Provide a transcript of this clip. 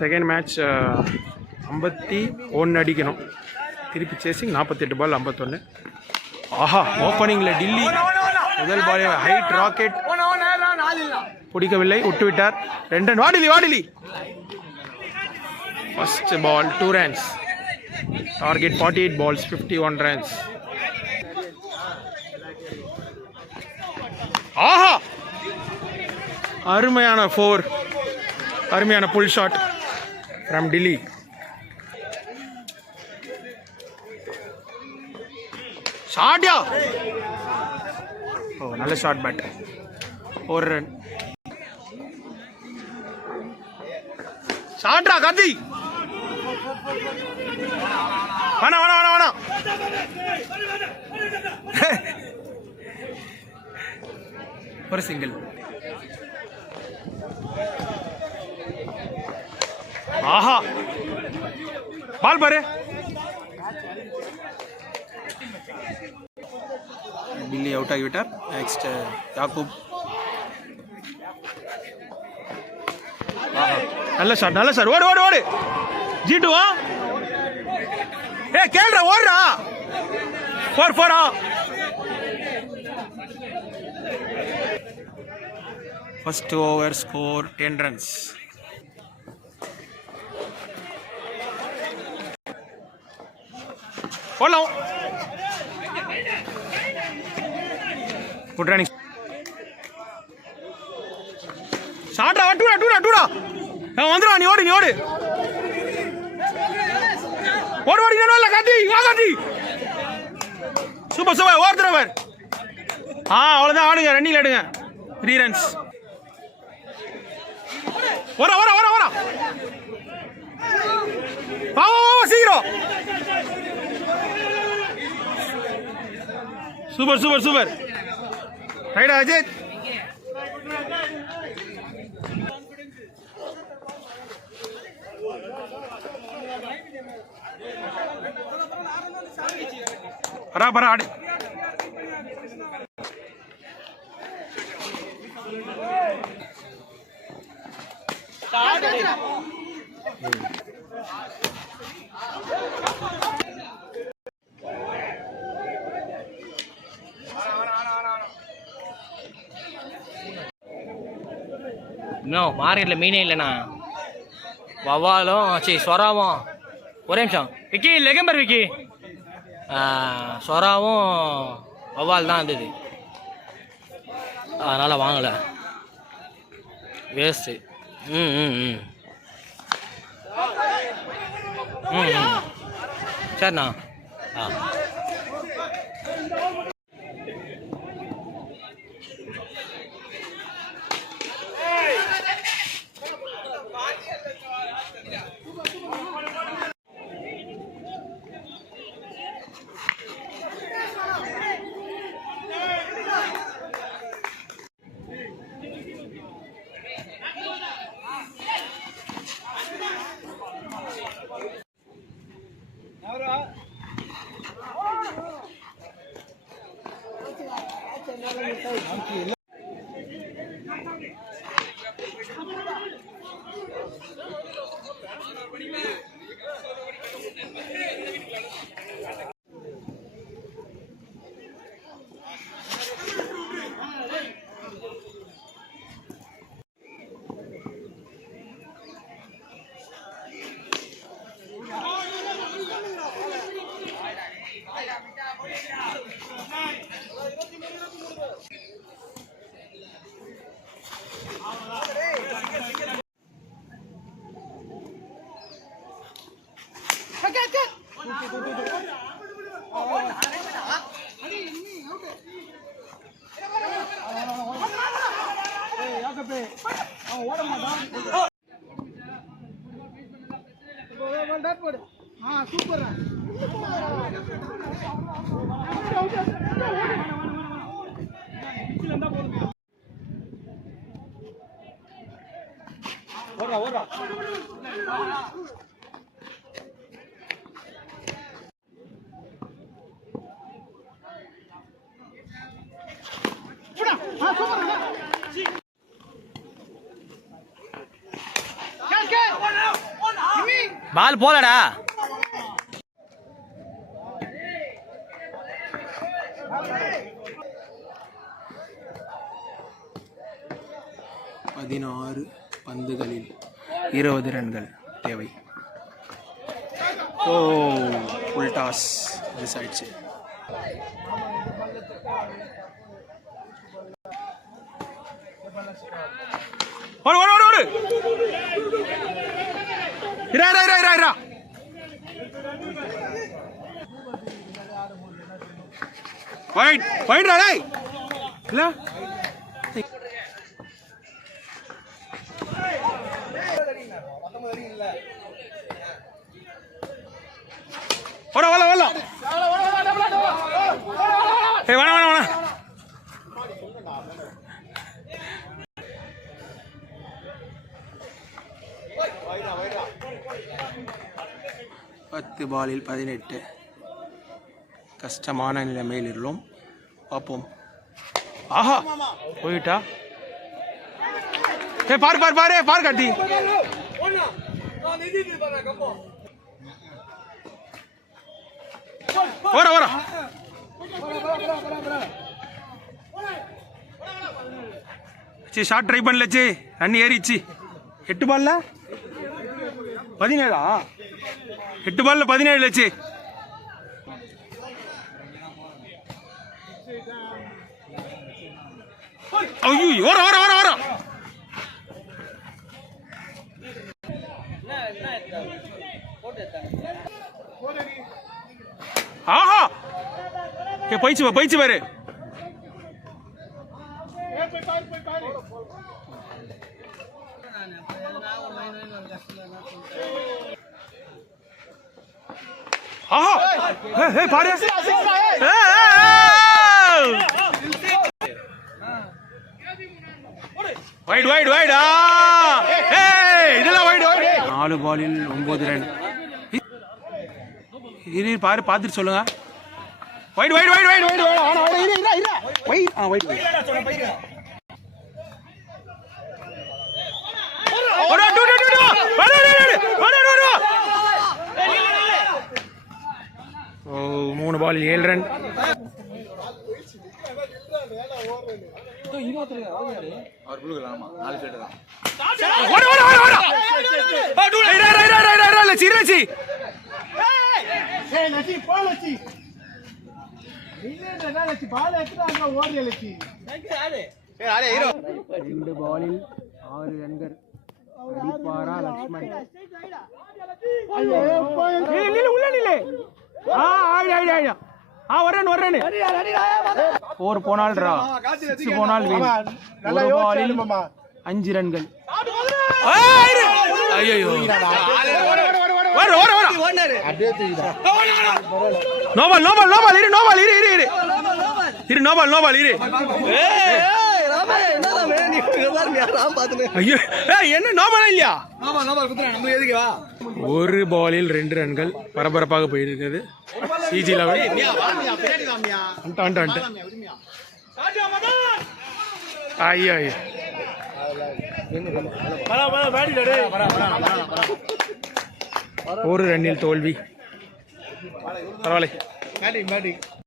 Second match 51 அடிக்கணும். திருப்பி chasing 48 பால் 51. ஆஹா, ஓப்பனிங்கில் டில்லி முதல் பால் ஹைட் ராக்கெட் பிடிக்கவில்லை, விட்டுவிட்டார். 2 ரன். வாடிலி first ball 2 runs. Target 48 balls 51 runs. ஆஹா, அருமையான 4, அருமையான புல் ஷாட் ஃப்ரம் டில்லி. ஷாட்யா, ஓ நல்ல ஷாட் பேட். 1 run. ஷாட்ரா கார்த்தி, வேணா ஒரு சிங்கிள். ஆஹா, பால் பாரு. டில்லி அவுட் ஆகிவிட்டார். நெக்ஸ்ட் யாக்கூப். நல்ல ஷாட். ஓடு ஜீட்டுவா. கேள்றா, ஓடுறா. 4 First over score 10 runs. போலாம். Good running. ஷாட்ரா, டூடா வந்துடா. நீ ஓடு ஓடு இல்ல காட்டி, வா காட்டி. சூப்பர் ஓடுறவர். அவ்வளவுதான். ஆடுங்க, ரன்னிங்ல எடுங்க. 3 runs. வர சீக்கிரம். சூப்பர் ரைடா அஜித். பரா ஆடு. இன்னும் மார்க்கெட்டில் மீனே இல்லைண்ணா. வவ்வாலும் சொராவும். ஒரே நிமிஷம் விக்கி, லெகம்பர் விக்கி. சொராவும் வவ்வால் தான் இருந்தது, அதனால் வாங்கலை. வேஸ்ட்டு. சரிண்ணா. சூப்பர். ஓடுறா சூப்பர். பால் போலடா. பதினாறு பந்துகளில் 20 ரன்கள் தேவை. ஓ ஃபுல் டாஸ் மிஸ் ஆயிடுச்சு. ஓடு ஓடு ஓடு ஓடு. இரா இரா இரா இரா. வைட் வைட் ரா டேய். இல்ல ஓட ஓட ஓட. ஏய் வேணா வேணா வேணா. 10 பாலில் 18. கஷ்டமான நிலைமையில் உள்ளோம். பார்ப்போம். ஆஹா போயிட்டா. ஏ பார் பார் பாரு பார் கட்டி. ஓட ஓட. சி ஷாட் ட்ரை பண்ணலச்சு. ரன் ஏறிச்சு. 8 பால்ல 17. 8 பால்ல 17 லட்சு. ஐயோ ஓர ஓர ஓர ஓர. ஆஹா ஏ பயிச்சு பாரு. ஆஹா ஏ பாரு. Wide wide wide. இதெல்லாம் வைட் வைட். 4 பாலில் 9 ரன். இரு பாரு பார்த்துட்டு சொல்லுங்க. Wide wide wide wide wide. Wide ஆ வைட் வைட். ஓட டு டு டு. ஓ 3 பாலில் 7 ரன். ரெண்டு பாலில் 6 ரன்கள். அடிப்பாரா லக்ஷ்மண். உள்ள நிலை. ஒரு ரன். 4 போனால் ட்ரா. 6 போனால் வின். ஒரு பாலில் 5 ரன்கள். ஐயோ நோபால் நோபால் நோபால் இரு நோபால் இரு இரு இரு இரு நோபால் நோபால் இரு. ஐயோ என்ன நோபால் இல்லையா? ஒரு பாலில் 2 ரன்கள். பரபரப்பாக போயிருக்கிறது. CG level. ஐயோ ஐயோ ஒரு ரன்னில் தோல்வி. பரவாயில்லை.